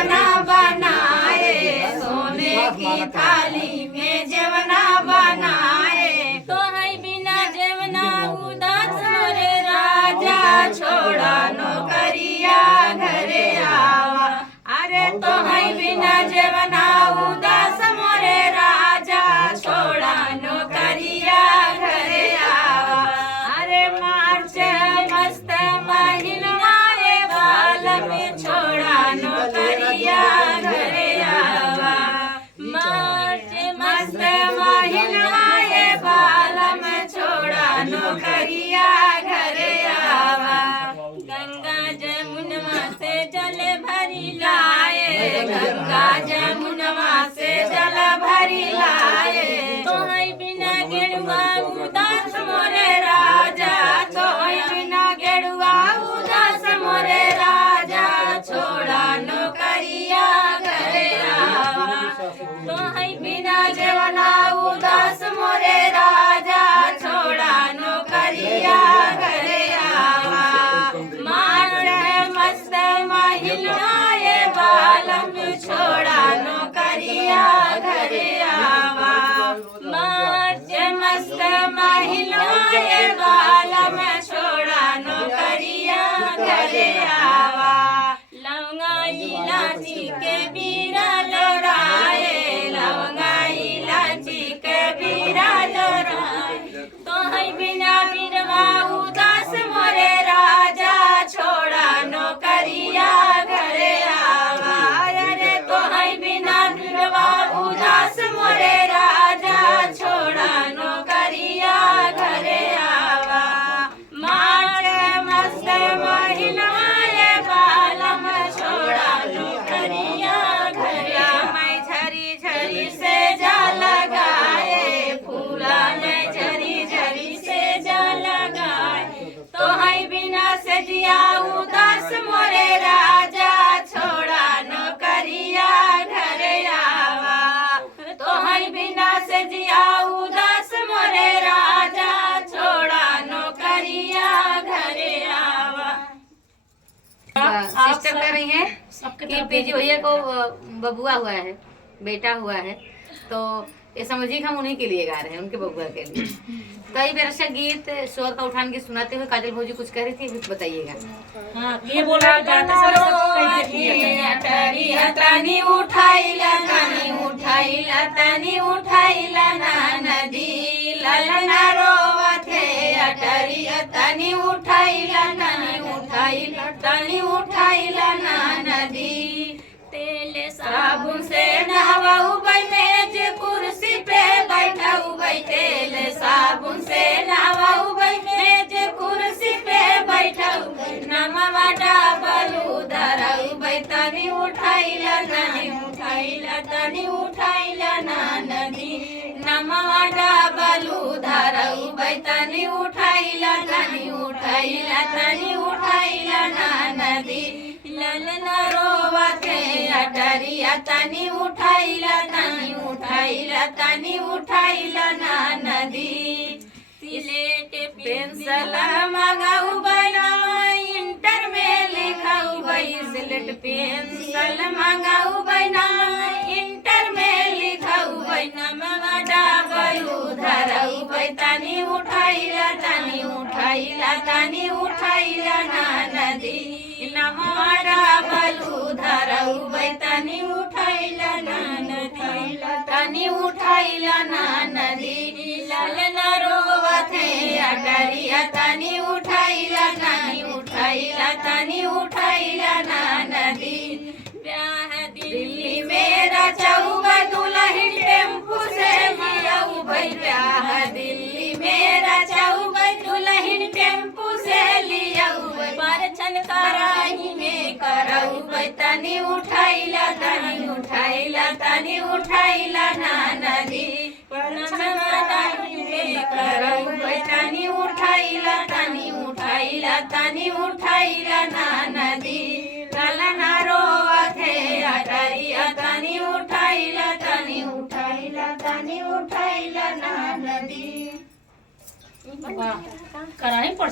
जेवना बनाए, सोने की थाली में जेवना बनाए। तो है बिना जेवना उदास मोरे राजा, छोड़ा नौकरिया घरे आवा। अरे तो है बिना जेवना उदास मोरे राजा, छोड़ा नौकरिया घरे आवा। अरे मार्च मस्त महीना रे बाल में, छोड़ा नौकरिया घरे आवा। मार्च मस्त महीना रे बाल में, छोड़ा नौकरिया घरे आवा। गंगा जमुनवा से जल भरी लाए, गंगा जमुनवा से जल भरी लाए। तो है बिना गेरुआ उदास मोरे राजा, तो है बिना गेरुआ उदास मोरे राजा, छोड़ा नौकरिया घरे आवा। तो है बिना जेवना उदास मोरे राजा, छोड़ा नौकरिया घरे आवा। मार्च मस्त महीना ये बालम, छोड़ा नौकरिया घरे आवा। मार्च मस्त महीना ये बालम, छोड़ा नौकरिया घरे आवा। लवंगा इलाची के बीरा लोराए, लवंगा इलाची के बीरा लोराए। तो है बिना बीरवा उदास मोरे राजा, छोड़ा नौकरिया घरे आवा। अरे तो है बिना बीरवा उदास मोरे राजा, छोड़ा नौकरिया घरे आवा। मार्च मस्त महीना ये बालम, छोड़ा नौकरिया घरे। मैं झरी झरी से जा लगाए, फूला में झरी झरी से जा लगाए। तो है बिना सजिया उदास मोरे राजा, छोड़ा नौकरिया घरे आवा। तो है बिना सजिया उदास मोरे राजा, छोड़ा नौकरिया घरे आवा। सिस्टर कर रही हैं कि पीजी भैया को बबुआ हुआ है, बेटा हुआ है, तो ये समझिए हम उन्हीं के लिए गा रहे हैं, उनके बबुआ के लिए। कई बार अच्छा गीत स्वर का उठान के सुनाते हुए काजल भौजी कुछ कह रही थी, कुछ बताइएगा। ये बोल रहा गाते तनी उठाइला, तनी उठाइला, तनी उठाइला ना नदी, ललना रोवथे अटरी। तनी उठाइला, तनी उठाइला, तनी उठाइला ना नदी। तेल साबुन से नहवाऊ भाई, मेज कुर्सी पे बैठाऊ भाई। तेल साबुन से नहवाऊ भाई, मेज कुर्सी पे बैठाऊ भाई। नमवा डाबलू धराऊ भाई, तनी उठाइला, तनी उठाइला, तनी उठाइला ना नदी। नमवा डाबलू धराऊ भाई, तनी उठाइला, तनी उठाइला, तनी उठाइला ना नदी। ललना रोवथे अटरिया, तनी उठाइला, तनी उठाइला, तनी उठाइला ना नदी। सिलेट पेंसिल मंगाऊ बना, इंटर में लिखाऊ भाई। सिलेट पेंसिल मंगाऊ बना, इंटर में लिखाऊ भाई। नमवा डाबलू धराऊ भाई, तनी उठाइला, तनी उठाइला, तनी उठाइला ना नदी। नमवा डाबलू धराऊ भाई, तनी उठाइला ना नदी, तनी उठाइला ना नदी। ललना रोवथे अटरिया, तनी उठाइला, तनी उठाइला, तनी उठाइला ना नदी। ब्याह दिल्ली में रचाऊ भाई, दुल्हन टेम्पू से लियाऊ भाई। ब्याह दिल्ली में रचाऊ भाई, दुल्हन टेम्पू से लियाऊ भाई। परछन कराही में कराऊ भाई, तनी उठाइला, तनी उठाइला, तनी उठाइला ना नदी। परछन कराही में कराऊ भाई, तनी उठाइला, तनी उठाइला, तनी उठाइला ना नदी। ललना रोवथे अटरिया, तनी उठाइला, तनी उठाइला, तनी उठाइला ना नदी। करानी पड़